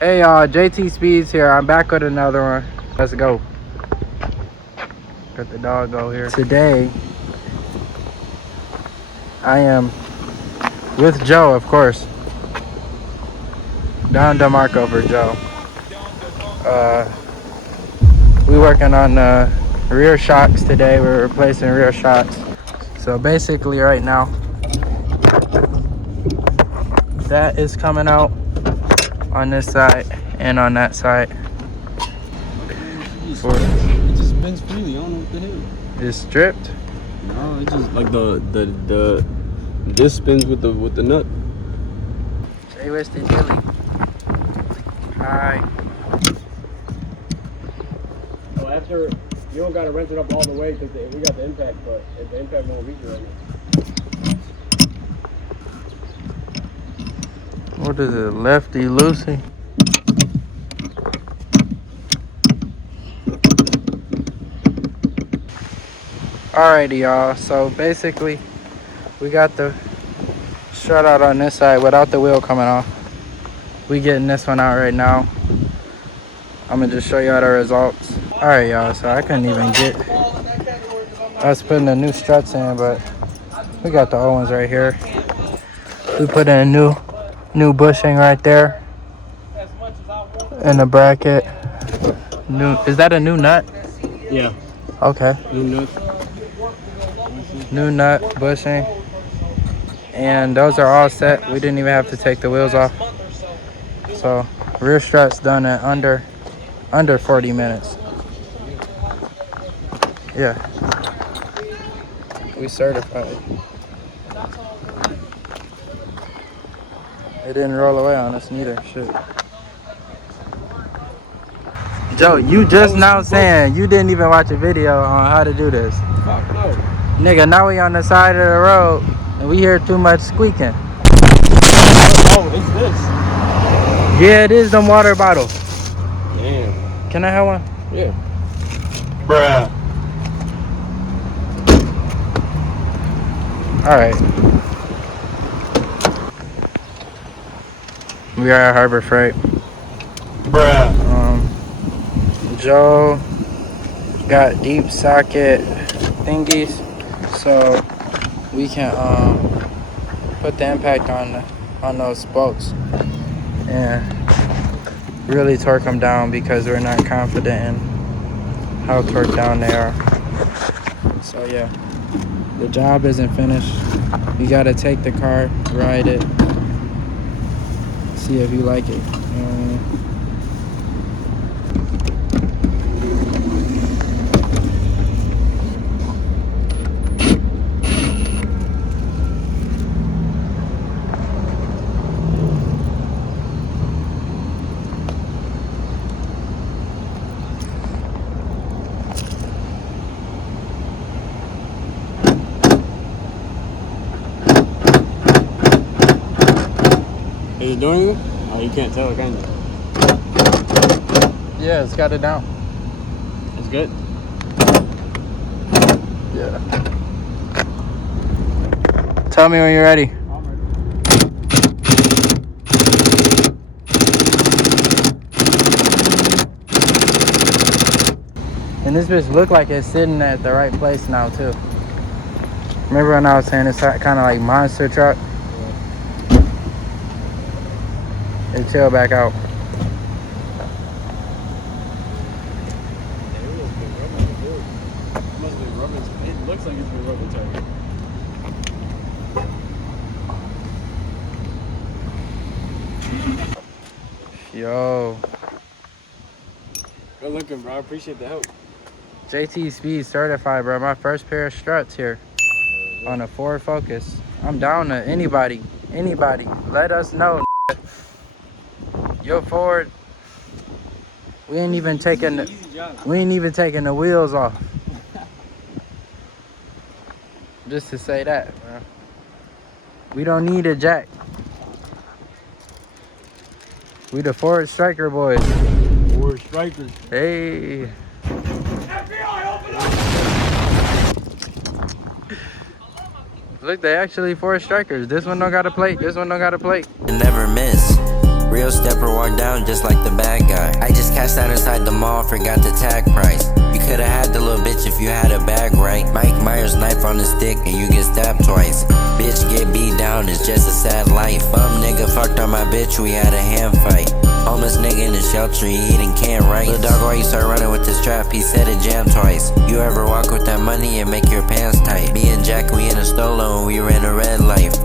Hey JTSpeeds here. I'm back with another one. Let's go. Got the dog go here. Today I am with Joe, of course. Down DeMarco for Joe. We working on rear shocks today. We're replacing rear shocks. So basically right now that is coming out on this side and on that side. It just spins freely. I don't know what the hell. It's stripped? No, it just like the this spins with the nut. Say where's the dilly? Hi. So after you don't gotta rinse it up all the way because we got the impact, but the impact won't reach it right now. What is it, lefty loosey? Alrighty y'all, so basically we got the strut out on this side without the wheel coming off. We getting this one out right now. I'm gonna just show y'all the results. Alright y'all, so I couldn't even get us putting the new struts in, but we got the old ones right here. We put in a new bushing right there in the bracket. Is that a new nut? Yeah. Okay. New nut. New nut, bushing, and those are all set. We didn't even have to take the wheels off. So rear struts done in under 40 minutes. Yeah, we certified. It didn't roll away on us neither. Shit. Joe, you just now saying you didn't even watch a video on how to do this. Fuck no. Nigga, now we on the side of the road and we hear too much squeaking. Oh, it's this. Yeah, it is them water bottles. Damn. Can I have one? Yeah. Bruh. Alright. We are at Harbor Freight. Bruh. Joe got deep socket thingies so we can put the impact on those spokes and really torque them down because we're not confident in how torqued down they are. So yeah, the job isn't finished. You gotta take the car, ride it, see if you like it. Is it doing it? Oh, you can't tell, can you? Yeah, it's got it down. It's good. Yeah. Tell me when you're ready. I'm ready. And this bitch look like it's sitting at the right place now too. Remember when I was saying it's kind of like monster truck? It tail back out. It looks like it's been rubber tight. Yo, Good looking, bro. I appreciate the help. JTSpeeds certified, bro. My first pair of struts here on a Ford Focus. I'm down to anybody. Let us know. Yo, Ford. We ain't even taking the wheels off. Just to say that, bro. We don't need a jack. We the Ford Striker boys. Ford Strikers. Hey. Look, they actually Ford Strikers. This one don't got a plate. This one don't got a plate. Never miss. Real stepper walked down just like the bad guy. I just cashed out inside the mall, forgot the tag price. You coulda had the little bitch if you had a bag right. Mike Myers knife on his dick and you get stabbed twice. Bitch get beat down, it's just a sad life. Bum nigga fucked on my bitch, we had a hand fight. Homeless nigga in the shelter, he eating canned rice. Little dog, why you start running with this trap? He said it jammed twice. You ever walk with that money and make your pants tight? Me and Jack, we in a stolo and we ran a red light.